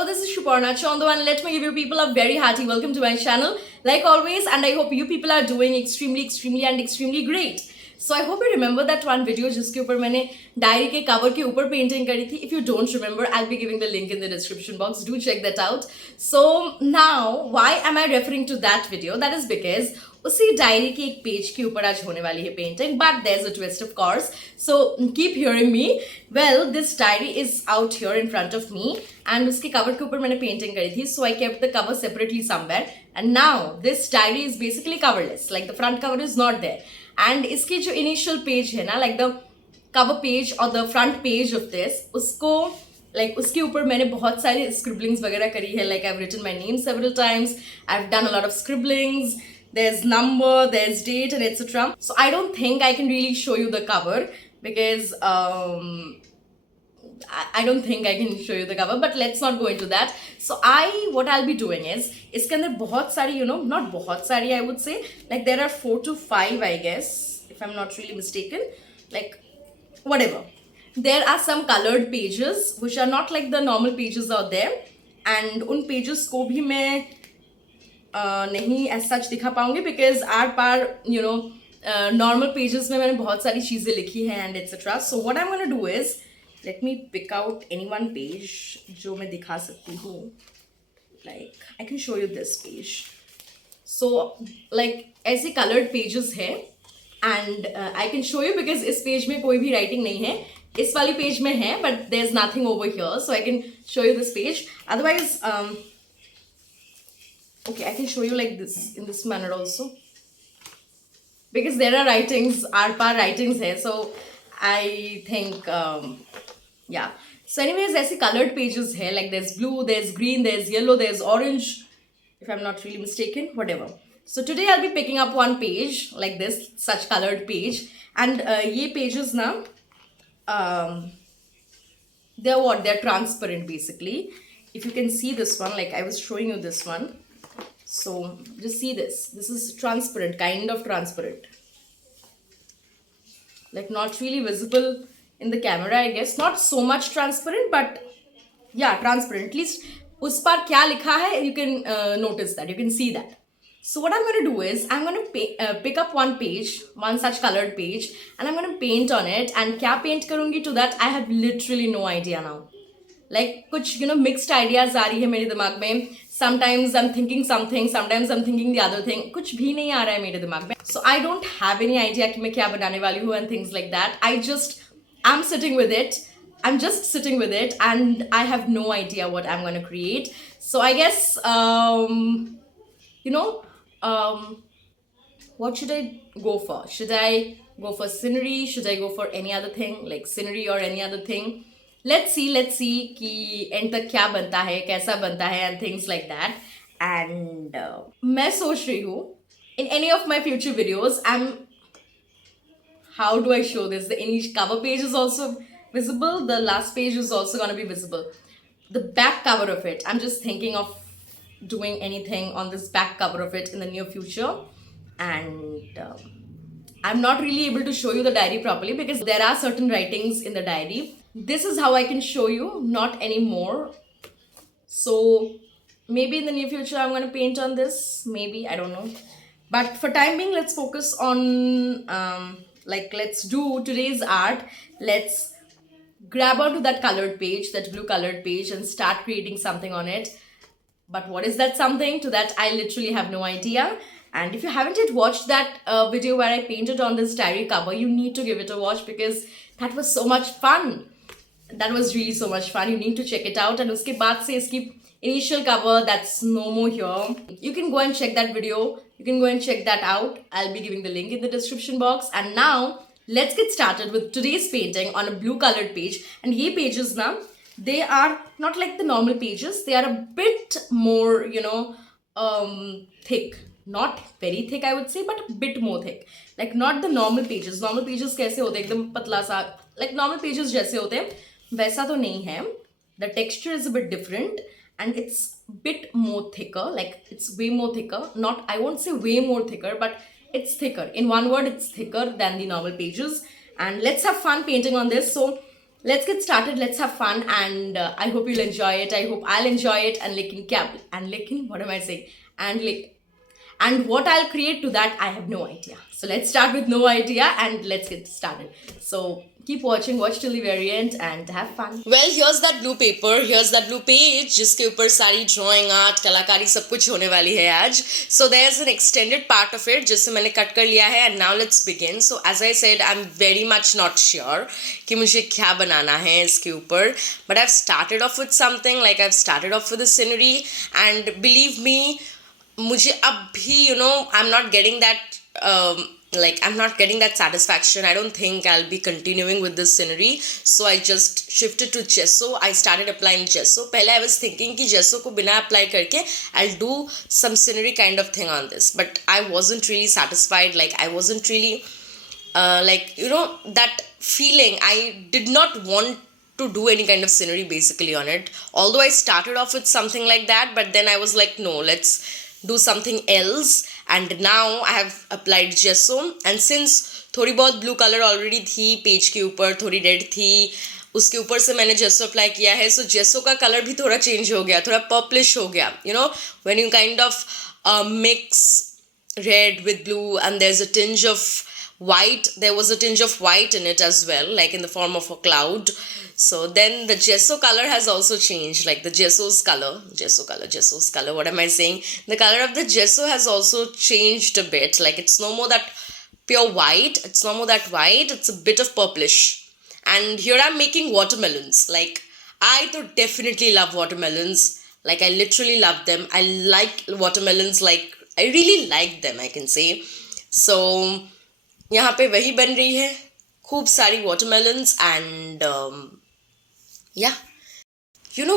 Hello, this is Shuparna Chondo and let me give you people a very hearty welcome to my channel. Like always, and I hope you people are doing extremely great. So I hope you remember that one video जिसके ऊपर मैंने diary के cover के ऊपर painting करी थी. If you don't remember, I'll be giving the link in the description box. Do check that out. So now, why am I referring to that video? That is because उसी diary के एक page के ऊपर आज होने वाली है painting, but there is a twist of course. So keep hearing me. Well, this diary is out here in front of me and उसके कवर के ऊपर मैंने पेंटिंग करी थी. So I kept the cover separately somewhere and now this diary is basically coverless. Like the front cover is not there and इसकी जो initial page है ना, लाइक द कवर पेज और the front page of this, उसको उसके ऊपर मैंने बहुत सारी स्क्रिबलिंग्स वगैरह करी है. Like I have written my name several times. I have done a lot of scribblings. There's number, there's date and etc. So I don't think I can really show you the cover because I don't think I can show you the cover, but let's not go into that. So what I'll be doing is, इसके अंदर बहुत सारी, not बहुत सारी, I would say, like there are 4 to 5, I guess, if I'm not really mistaken, like whatever. There are some colored pages which are not like the normal pages out there, and उन pages को भी मैं नहीं as such दिखा पाऊंगी because आर पार normal pages में मैंने बहुत सारी चीज़ें लिखी हैं and etcetera. So what I am gonna do is, let me pick out any one page जो मैं दिखा सकती हूँ. Like I can show you this page. So like ऐसे कलर्ड पेजेस है and I can show you because इस page में कोई भी राइटिंग नहीं है. इस वाली पेज में है but there is nothing over here, so I can show you this page. Otherwise okay, I can show you like this, in this manner also, because there are writings, par writings here, so I think yeah. So anyways, ऐसे colored pages here, like there's blue, there's green, there's yellow, there's orange, if I'm not really mistaken, whatever. So today I'll be picking up one page like this, such colored page, and ये pages na they're transparent basically. If you can see this one, like I was showing you this one. So just see this. This is transparent, kind of transparent. Like not really visible in the camera, I guess. Not so much transparent, but yeah, transparent. At least उस पर क्या लिखा है, you can notice that. You can see that. So what I'm going to do is, I'm going to pick up one page, one such colored page, and I'm going to paint on it. And क्या paint करूँगी to that, I have literally no idea now. Like कुछ mixed ideas आ रही है मेरे दिमाग में. Sometimes I'm thinking something, sometimes I'm thinking the other thing. कुछ भी नहीं आ रहा है मेरे दिमाग में. So I don't have any idea कि मैं क्या बनाने वाली हूँ and things like that. I'm sitting with it. I'm just sitting with it and I have no idea what I'm going to create. So I guess, what should I go for? Should I go for scenery? Should I go for any other thing, like scenery or any other thing? Let's see कि and तक क्या बनता है, कैसा बनता है and things like that. And मैं सोच रही हूँ in any of my future videos, how do I show this? The English cover page is also visible. The last page is also going to be visible. The back cover of it, I'm just thinking of doing anything on this back cover of it in the near future. And I'm not really able to show you the diary properly because there are certain writings in the diary. This is how I can show you, not anymore. So maybe in the near future I'm going to paint on this, maybe, I don't know. But for time being, let's focus on let's do today's art. Let's grab onto that colored page, that blue colored page, and start creating something on it. But what is that something? To that I literally have no idea. And if you haven't yet watched that video where I painted on this diary cover, you need to give it a watch because that was so much fun. That was really so much fun. You need to check it out. And उसके बाद से इसकी initial cover, that's no more here. You can go and check that video. You can go and check that out. I'll be giving the link in the description box. And now let's get started with today's painting on a blue colored page. And ये pages ना, they are not like the normal pages. They are a bit more, thick. Not very thick, I would say, but a bit more thick. Like not the normal pages. Normal pages कैसे होते हैं, एकदम पतला सा, like normal pages जैसे होते हैं वैसा तो नहीं है. The texture is a bit different and it's a bit more thicker. Like it's way more thicker. Not, I won't say way more thicker, but it's thicker. In one word, it's thicker than the normal pages. And let's have fun painting on this. So Let's get started. Let's have fun, and I hope you'll enjoy it. I hope I'll enjoy it. And lekin kya? And lekin, what am I saying? And and what I'll create to that, I have no idea. So let's start with no idea and let's get started. So keep watching, watch till the very end, and have fun. Well, here's that blue paper, here's that blue page जिसके ऊपर सारी drawing art, कलाकारी सब कुछ होने वाली है आज. So there's an extended part of it जिसे मैंने cut कर लिया है, and now let's begin. So as I said, I'm very much not sure कि मुझे क्या बनाना है इसके ऊपर, but I've started off with something, like I've started off with a scenery, and believe me, मुझे अब भी I'm not getting that I'm not getting that satisfaction. I don't think I'll be continuing with this scenery, so I just shifted to gesso. I started applying gesso. पहले I was thinking कि gesso को बिना apply करके I'll do some scenery kind of thing on this, but I wasn't really satisfied. Like I wasn't really that feeling. I did not want to do any kind of scenery basically on it, although I started off with something like that, but then I was like, no, let's do something else. And now I have applied gesso, and since थोड़ी बहुत blue color already थी page के ऊपर, थोड़ी red थी, उसके ऊपर से मैंने gesso apply किया है, so gesso का color भी थोड़ा change हो गया, थोड़ा purplish हो गया. When you kind of mix red with blue and there's a tinge of white, there was a tinge of white in it as well, like in the form of a cloud. So then the gesso color has also changed, like the gesso's color, what am I saying? The color of the gesso has also changed a bit, like it's no more that pure white, it's no more that white, it's a bit of purplish. And here I'm making watermelons. Like I definitely love watermelons, like I literally love them. I like watermelons, like I really like them, I can say. So यहाँ पे वही बन रही है, खूब सारी watermelons, and yeah,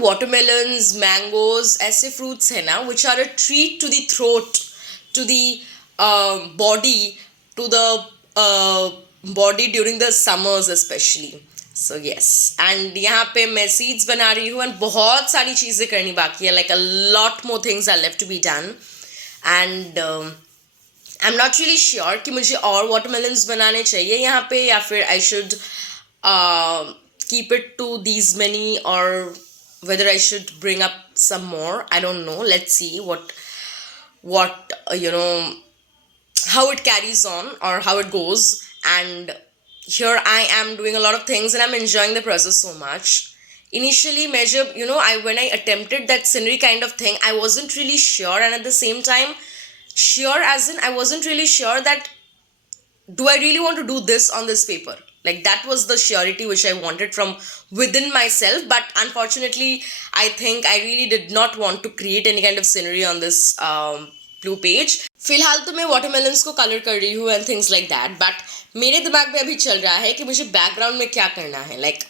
watermelons, mangoes, ऐसे fruits है ना which are a treat to the throat, to the body, to the body during the summers especially. So yes, and यहाँ पे मैं seeds बना रही हूँ, and बहुत सारी चीज़ें करनी बाकी है, like a lot more things are left to be done. And I'm not really sure कि मुझे और watermelons बनाने चाहिए यहाँ पे, या फिर I should keep it to these many, or whether I should bring up some more. I don't know. Let's see what how it carries on or how it goes. And here I am doing a lot of things, and I'm enjoying the process so much. Initially, when I attempted that scenery kind of thing, I wasn't really sure, and at the same time, sure as in I wasn't really sure that do I really want to do this on this paper. Like that was the surety which I wanted from within myself, but unfortunately I think I really did not want to create any kind of scenery on this blue page. फिलहाल तो मैं watermelons को color कर रही हूँ and things like that, but मेरे दिमाग में अभी चल रहा है कि मुझे background में क्या करना है, like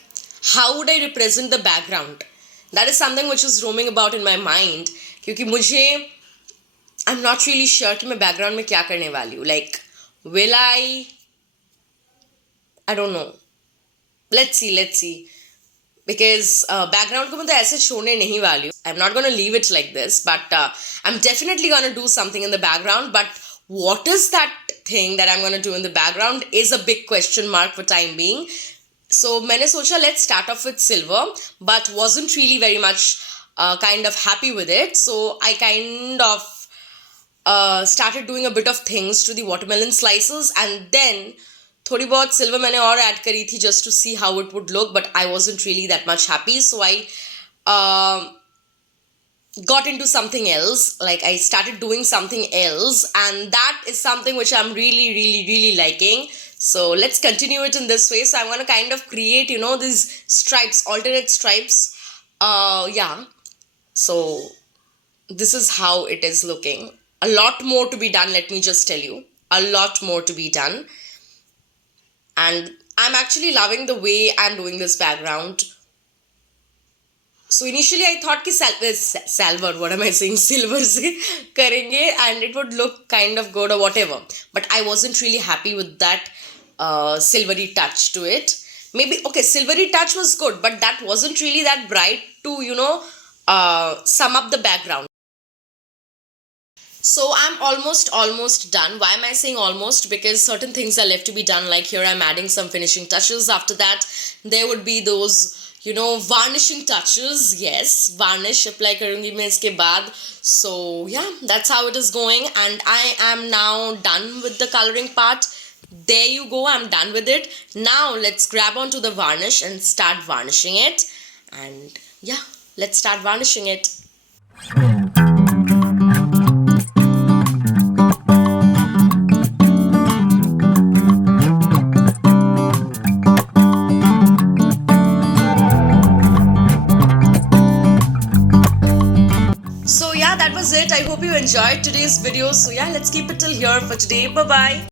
how would I represent the background. That is something which is roaming about in my mind, क्योंकि मुझे I'm not really sure कि मैं background में क्या करने वाली हूँ. Like will I don't know. Let's see. Because background को मैं तो ऐसे छोड़ने नहीं वाली हूँ. I'm not gonna leave it like this, but I'm definitely gonna do something in the background. But what is that thing that I'm gonna do in the background is a big question mark for time being. So मैंने सोचा let's start off with silver, but wasn't really very much kind of happy with it. So I kind of started doing a bit of things to the watermelon slices, and then थोड़ी बहुत silver मैंने और add करी थी just to see how it would look, but I wasn't really that much happy, so I got into something else. Like I started doing something else, and that is something which I'm really liking. So let's continue it in this way. So I'm going to kind of create, these stripes, alternate stripes. Yeah. So this is how it is looking. A lot more to be done, let me just tell you. A lot more to be done. And I'm actually loving the way I'm doing this background. So initially I thought कि silver से करेंगे and it would look kind of good or whatever. But I wasn't really happy with that silvery touch to it. Maybe, okay, silvery touch was good, but that wasn't really that bright to, sum up the background. So I'm almost done. Why am I saying almost? Because certain things are left to be done. Like here I'm adding some finishing touches. After that there would be those, you know, varnishing touches. Yes, varnish apply karungi main iske baad. So yeah, that's how it is going, and I am now done with the coloring part. There you go, I'm done with it. Now let's grab onto the varnish and start varnishing it. And yeah, let's start varnishing it. So yeah, that was it. I hope you enjoyed today's video. So yeah, let's keep it till here for today. Bye bye.